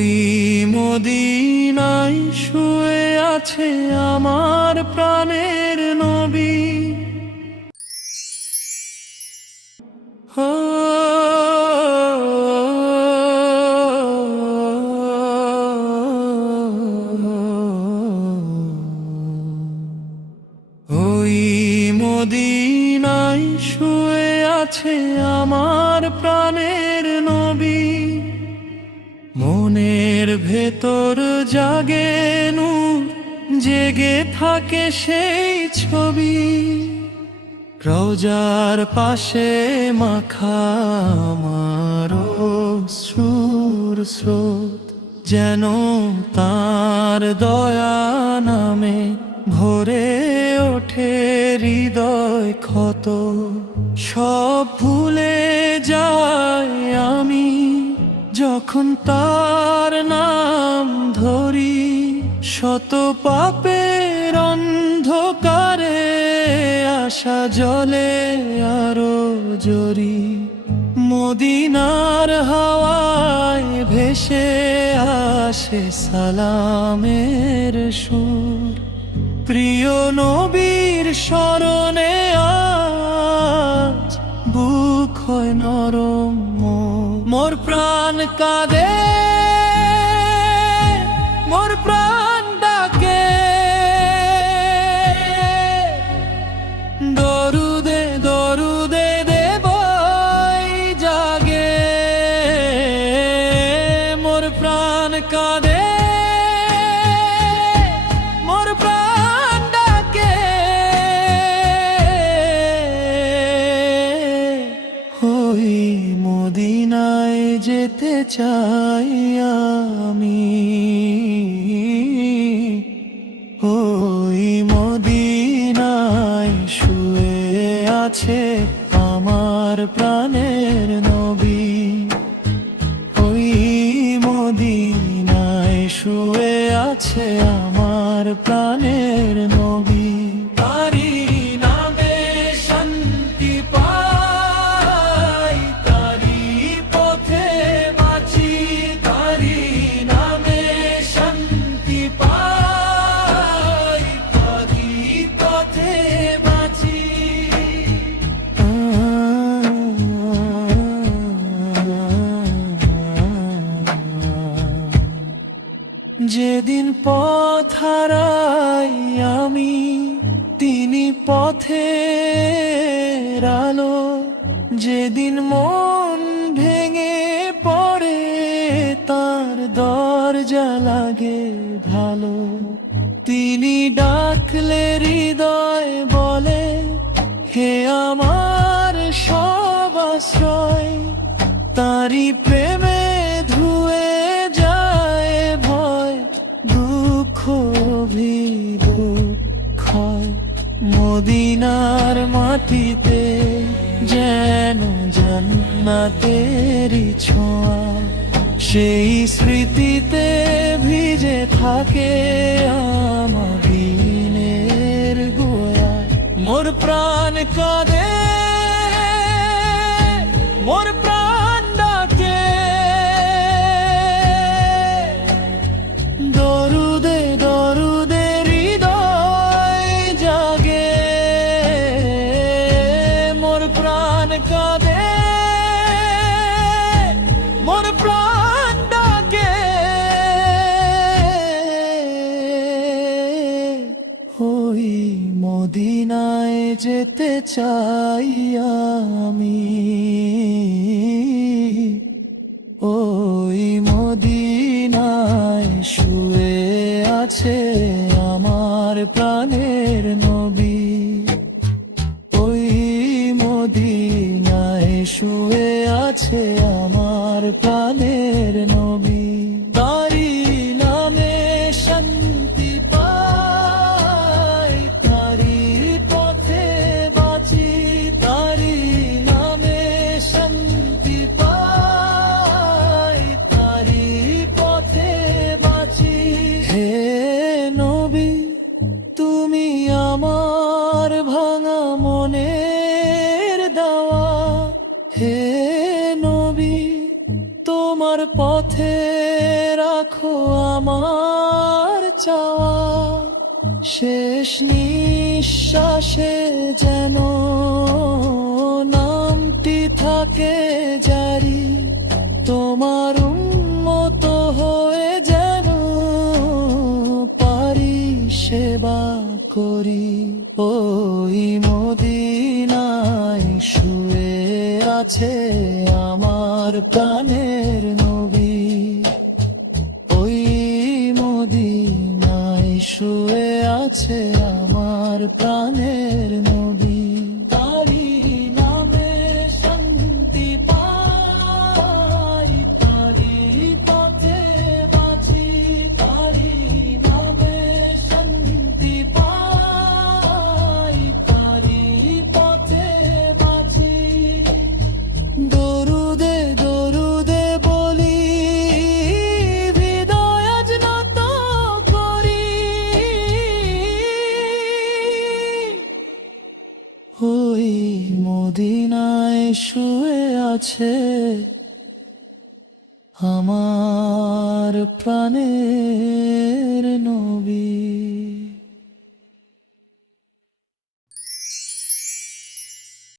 ওই মদিনায় শুয়ে আছে আমার প্রাণের নবী। ওই মদিনায় শুয়ে আছে আমার প্রাণের নবী। মনের ভেতর জাগে নূর, জেগে থাকে সেই ছবি। রওজার পাশে মাখা আমার অশ্রুর স্রোত, যেন তার দয়া নামে ভরে ওঠে হৃদয় ক্ষত। সব ভুলে যাই আমি যখন তার নাম ধরি। শত পাপের অন্ধকারে আশা জ্বলে আরো জরি। মদিনার হাওয়ায় ভেসে আসে সালামের সুর। প্রিয় নবীর স্মরণে আজ বুক হয় নরম। মোর প্রাণ কাঁদে, মোর প্রাণ ডাকে, দরুদে দরুদে দেবই জাগে। মোর প্রাণ কাঁদে, মোর প্রাণ ডাকে। ওই মদিনায় যেতে চাই আমি। ওই মদিনায় শুয়ে আছে আমার প্রাণের নবী। ওই মদিনায় শুয়ে আছে আমার প্রাণের নবী। তারি নামে শান্তি পাই, তারি পথে বাঁচি। তারি নামে শান্তি পাই, তারি পথে বাঁচি। যেদিন পথ হারাই আমি, তিনি পথের আলো। যেদিন মন ভেঙে পড়ে, তার দরজা লাগে ভালো। তিনি ডাকলে হৃদয় বলে, হে আমার সব আশ্রয়। তারি প্রেমে ধুয়ে যায় ভয়, দুঃখ দুঃখয়। মদিনার মাটিতে যেন জান্নাতেরই ছোঁয়া। সেই স্মৃতিতে ভিজে থাকে আমার দিনের গোয়া। মোর প্রাণ কাঁদে, মোর প্রাণ ডাকে, দরুদে দরুদে হৃদয় জাগে। মোর প্রাণ কাঁদে, মোর প্রাণ ডাকে। ওই মদিনায় যেতে চাই আমি। ওই মদিনায় শুয়ে আছে আমার প্রাণের নবী। ওই মদিনায় শুয়ে আছে আমার প্রাণের নবী। তারি নামে শান্তি পাই, তারি পথে বাঁচি। তারি নামে শান্তি পাই, তারি পথে বাঁচি। হে রাখো আমার চাওয়া, শেষ নিঃশ্বাসে যেন নামটি থাকে জারি, তোমার উম্মত হয়ে যেন পারি সেবা করি। ওই মদিনায় শুয়ে আছে আমার প্রাণের নবী, ওই মদিনায় শুয়ে আছে আমার প্রাণের নবী। তারি নামে শান্তি পাই, তারি পথে বাঁচি, তারি নামে শান্তি পাই, তারি পথে বাঁচি। দরুদে দরুদে বলি, হৃদয় আজ নত করি, ওই মদিনায় শুয়ে আছে আমার প্রাণের